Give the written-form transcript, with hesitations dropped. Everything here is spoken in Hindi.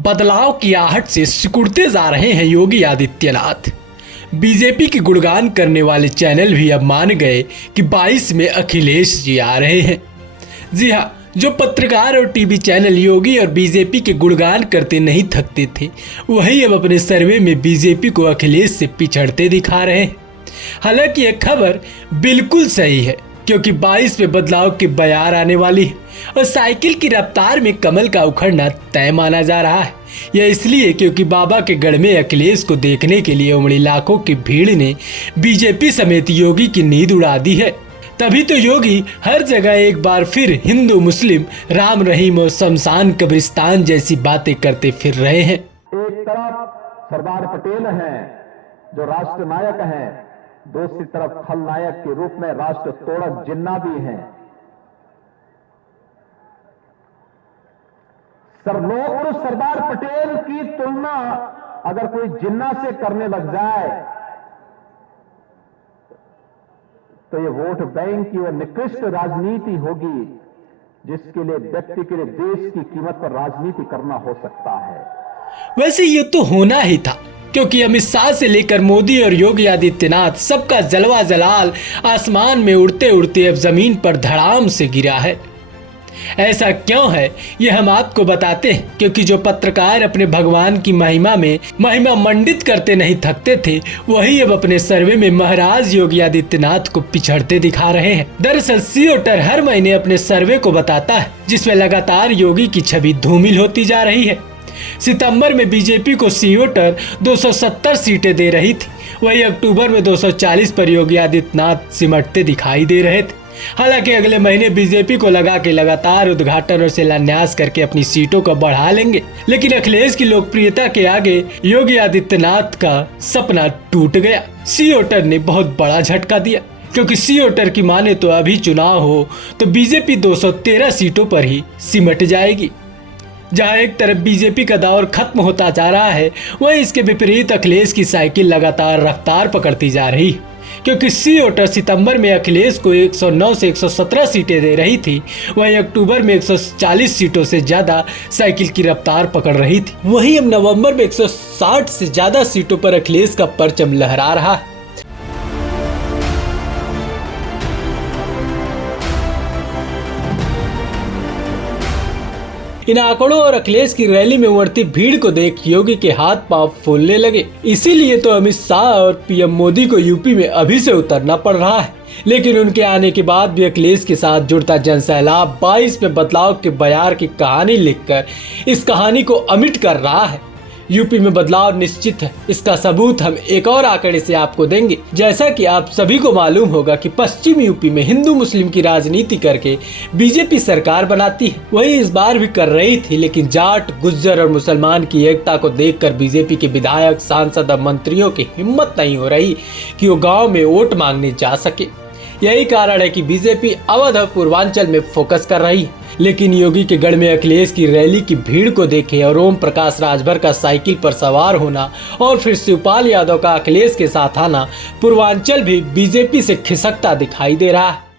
बदलाव की आहट से सिकुड़ते जा रहे हैं योगी आदित्यनाथ। बीजेपी की गुणगान करने वाले चैनल भी अब मान गए कि 22 में अखिलेश जी आ रहे हैं। जी हाँ, जो पत्रकार और टीवी चैनल योगी और बीजेपी के गुणगान करते नहीं थकते थे, वही अब अपने सर्वे में बीजेपी को अखिलेश से पिछड़ते दिखा रहे हैं। हालांकि यह खबर बिल्कुल सही है, क्योंकि 22 में बदलाव की बयार आने वाली है और साइकिल की रफ्तार में कमल का उखड़ना तय माना जा रहा है। यह इसलिए क्योंकि बाबा के गढ़ में अखिलेश को देखने के लिए उमड़ी लाखों की भीड़ ने बीजेपी समेत योगी की नींद उड़ा दी है। तभी तो योगी हर जगह एक बार फिर हिंदू मुस्लिम, राम रहीम और शमशान कब्रिस्तान जैसी बातें करते फिर रहे हैं। एक तरफ सरदार पटेल हैं जो राष्ट्र नायक हैं, दूसरी तरफ खलनायक के रूप में राष्ट्र तोड़क जिन्ना भी हैं। लोग सरदार पटेल की तुलना अगर कोई जिन्ना से करने लग जाए तो ये वोट बैंक की वो निकृष्ट राजनीति होगी जिसके लिए व्यक्ति के लिए देश की कीमत पर राजनीति करना हो सकता है। वैसे ये तो होना ही था, क्योंकि अमित शाह से लेकर मोदी और योगी आदित्यनाथ सबका जलवा जलाल आसमान में उड़ते उड़ते अब जमीन पर धड़ाम से गिरा है। ऐसा क्यों है ये हम आपको बताते हैं, क्योंकि जो पत्रकार अपने भगवान की महिमा मंडित करते नहीं थकते थे, वही अब अपने सर्वे में महाराज योगी आदित्यनाथ को पिछड़ते दिखा रहे हैं। दरअसल सीओटर हर महीने अपने सर्वे को बताता है, जिसमें लगातार योगी की छवि धूमिल होती जा रही है। सितंबर में बीजेपी को सीओटर 270 सीटें दे रही थी, वही अक्टूबर में 240 पर योगी आदित्यनाथ सिमटते दिखाई दे रहे थे। हालांकि अगले महीने बीजेपी को लगा के लगातार उद्घाटन और शिलान्यास करके अपनी सीटों को बढ़ा लेंगे, लेकिन अखिलेश की लोकप्रियता के आगे योगी आदित्यनाथ का सपना टूट गया। सीओटर ने बहुत बड़ा झटका दिया, क्योंकि सीओटर की माने तो अभी चुनाव हो तो बीजेपी 213 सीटों पर ही सिमट जाएगी। जहां एक तरफ बीजेपी का दौर खत्म होता जा रहा है, वहीं इसके विपरीत अखिलेश की साइकिल लगातार रफ्तार पकड़ती जा रही है। क्योंकि सीओटर सितंबर में अखिलेश को 109 से 117 सीटें दे रही थी, वहीं अक्टूबर में 140 सीटों से ज्यादा साइकिल की रफ्तार पकड़ रही थी। वहीं अब नवंबर में 160 से ज्यादा सीटों पर अखिलेश का परचम लहरा रहा है। इन आंकड़ों और अखिलेश की रैली में उमड़ती भीड़ को देख योगी के हाथ पांव फूलने लगे। इसीलिए तो अमित शाह और पीएम मोदी को यूपी में अभी से उतरना पड़ रहा है। लेकिन उनके आने के बाद भी अखिलेश के साथ जुड़ता जनसैलाब 22 में बदलाव के बयार की कहानी लिखकर इस कहानी को अमिट कर रहा है। यूपी में बदलाव निश्चित है, इसका सबूत हम एक और आंकड़े से आपको देंगे। जैसा कि आप सभी को मालूम होगा कि पश्चिम यूपी में हिंदू मुस्लिम की राजनीति करके बीजेपी सरकार बनाती है, वही इस बार भी कर रही थी। लेकिन जाट, गुज्जर और मुसलमान की एकता को देखकर बीजेपी के विधायक, सांसद और मंत्रियों की हिम्मत नहीं हो रही कि वो गाँव में वोट मांगने जा सके। यही कारण है कि बीजेपी अवध और पूर्वांचल में फोकस कर रही है। लेकिन योगी के गढ़ में अखिलेश की रैली की भीड़ को देखे और ओम प्रकाश राजभर का साइकिल पर सवार होना और फिर शिवपाल यादव का अखिलेश के साथ आना, पूर्वांचल भी बीजेपी से खिसकता दिखाई दे रहा है।